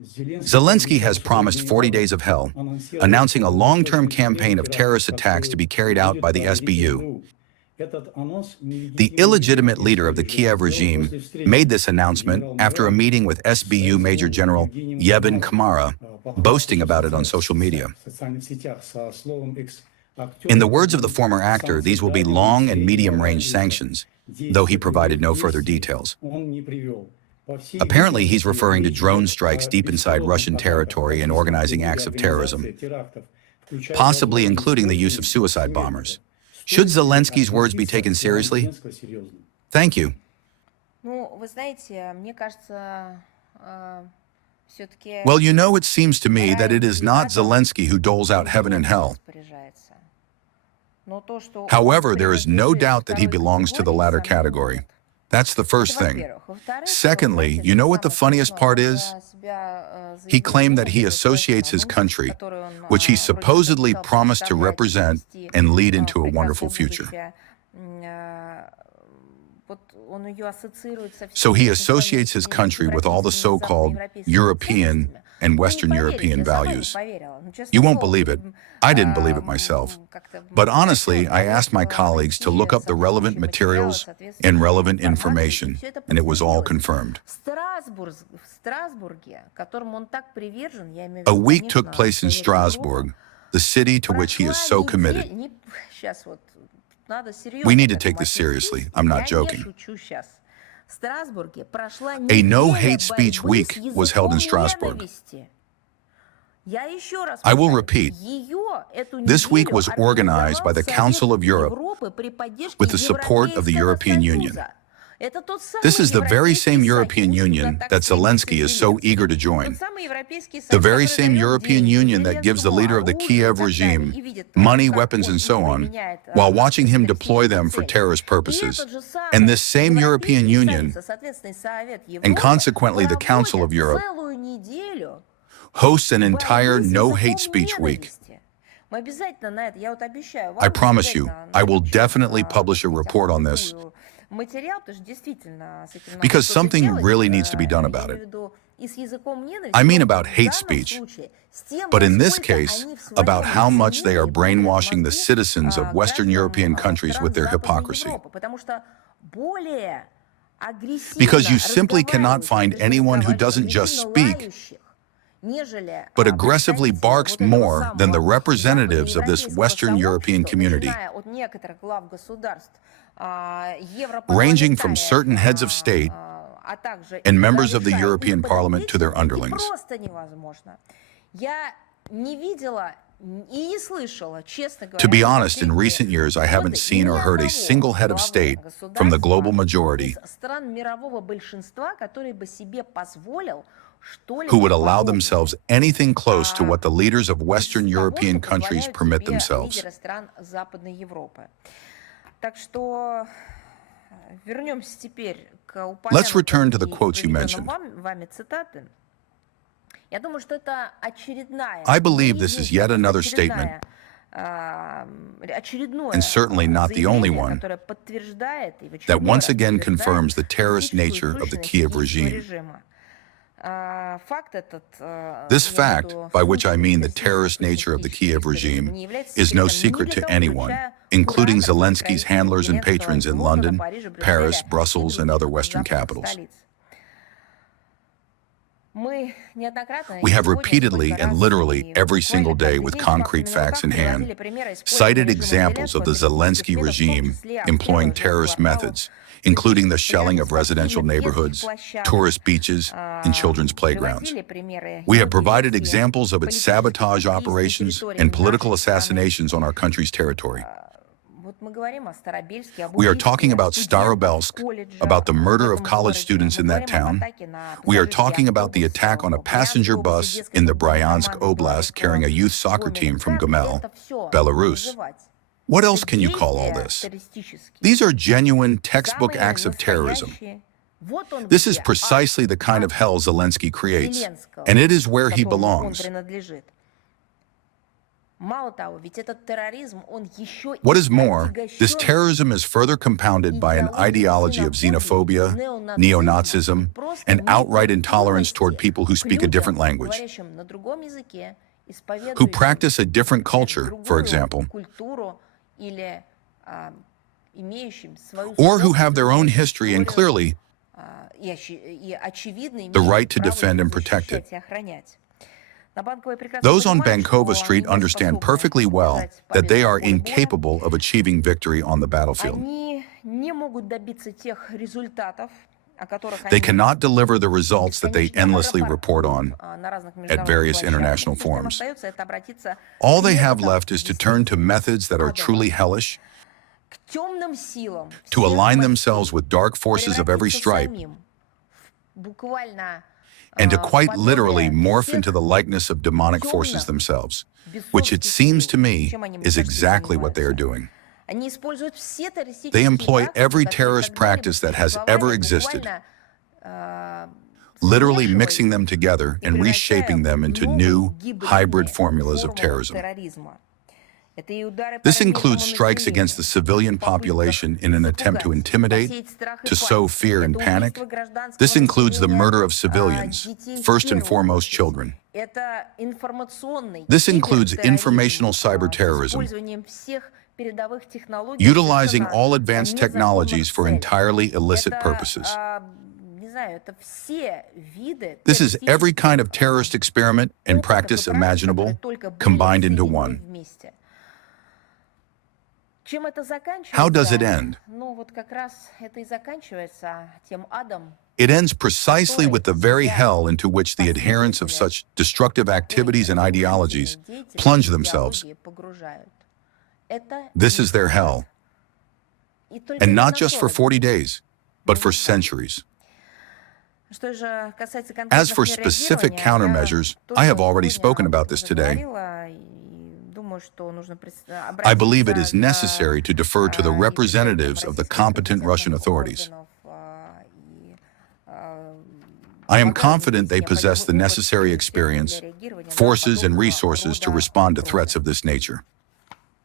Zelensky has promised 40 days of hell, announcing a long-term campaign of terrorist attacks to be carried out by the SBU. The illegitimate leader of the Kiev regime made this announcement after a meeting with SBU Major General Yevhen Kamara, boasting about it on social media. In the words of the former actor, these will be long and medium-range sanctions, though he provided no further details. Apparently, he's referring to drone strikes deep inside Russian territory and organizing acts of terrorism, possibly including the use of suicide bombers. Should Zelensky's words be taken seriously? Thank you. Well, you know, it seems to me that it is not Zelensky who doles out heaven and hell. However, there is no doubt that he belongs to the latter category. That's the first thing. Secondly, you know what the funniest part is? He claimed that he associates his country, which he supposedly promised to represent and lead into a wonderful future. So he associates his country with all the so-called European and Western European values. You won't believe it. I didn't believe it myself. But honestly, I asked my colleagues to look up the relevant materials and relevant information, and it was all confirmed. A week took place in Strasbourg, the city to which he is so committed. We need to take this seriously. I'm not joking. A no-hate speech week was held in Strasbourg. I will repeat, this week was organized by the Council of Europe with the support of the European Union. This is the very same European Union that Zelensky is so eager to join. The very same European Union that gives the leader of the Kiev regime money, weapons, and so on, while watching him deploy them for terrorist purposes. And this same European Union, and consequently the Council of Europe, hosts an entire no-hate speech week. I promise you, I will definitely publish a report on this, because something really needs to be done about it. I mean about hate speech, but in this case, about how much they are brainwashing the citizens of Western European countries with their hypocrisy. Because you simply cannot find anyone who doesn't just speak, but aggressively barks more than the representatives of this Western European community, ranging from certain heads of state and members of the European Parliament to their underlings. To be honest, in recent years, I haven't seen or heard a single head of state from the global majority who would allow themselves anything close to what the leaders of Western European countries permit themselves. Let's return to the quotes you mentioned. I believe this is yet another statement, and certainly not the only one, that once again confirms the terrorist nature of the Kiev regime. This fact, by which I mean the terrorist nature of the Kiev regime, is no secret to anyone, including Zelensky's handlers and patrons in London, Paris, Brussels, and other Western capitals. We have repeatedly and literally every single day, with concrete facts in hand, cited examples of the Zelensky regime employing terrorist methods, including the shelling of residential neighborhoods, tourist beaches, and children's playgrounds. We have provided examples of its sabotage operations and political assassinations on our country's territory. We are talking about Starobelsk, about the murder of college students in that town. We are talking about the attack on a passenger bus in the Bryansk Oblast carrying a youth soccer team from Gomel, Belarus. What else can you call all this? These are genuine textbook acts of terrorism. This is precisely the kind of hell Zelensky creates, and it is where he belongs. What is more, this terrorism is further compounded by an ideology of xenophobia, neo-Nazism, and outright intolerance toward people who speak a different language, who practice a different culture, for example, or who have their own history and clearly the right to defend and protect it. Those on Bankova Street understand perfectly well that they are incapable of achieving victory on the battlefield. They cannot deliver the results that they endlessly report on at various international forums. All they have left is to turn to methods that are truly hellish, to align themselves with dark forces of every stripe, and to quite literally morph into the likeness of demonic forces themselves, which it seems to me is exactly what they are doing. They employ every terrorist practice that has ever existed, literally mixing them together and reshaping them into new, hybrid formulas of terrorism. This includes strikes against the civilian population in an attempt to intimidate, to sow fear and panic. This includes the murder of civilians, first and foremost children. This includes informational cyber terrorism, utilizing all advanced technologies for entirely illicit purposes. This is every kind of terrorist experiment and practice imaginable, combined into one. How does it end? It ends precisely with the very hell into which the adherents of such destructive activities and ideologies plunge themselves. This is their hell. And not just for 40 days, but for centuries. As for specific countermeasures, I have already spoken about this today. I believe it is necessary to defer to the representatives of the competent Russian authorities. I am confident they possess the necessary experience, forces, and resources to respond to threats of this nature.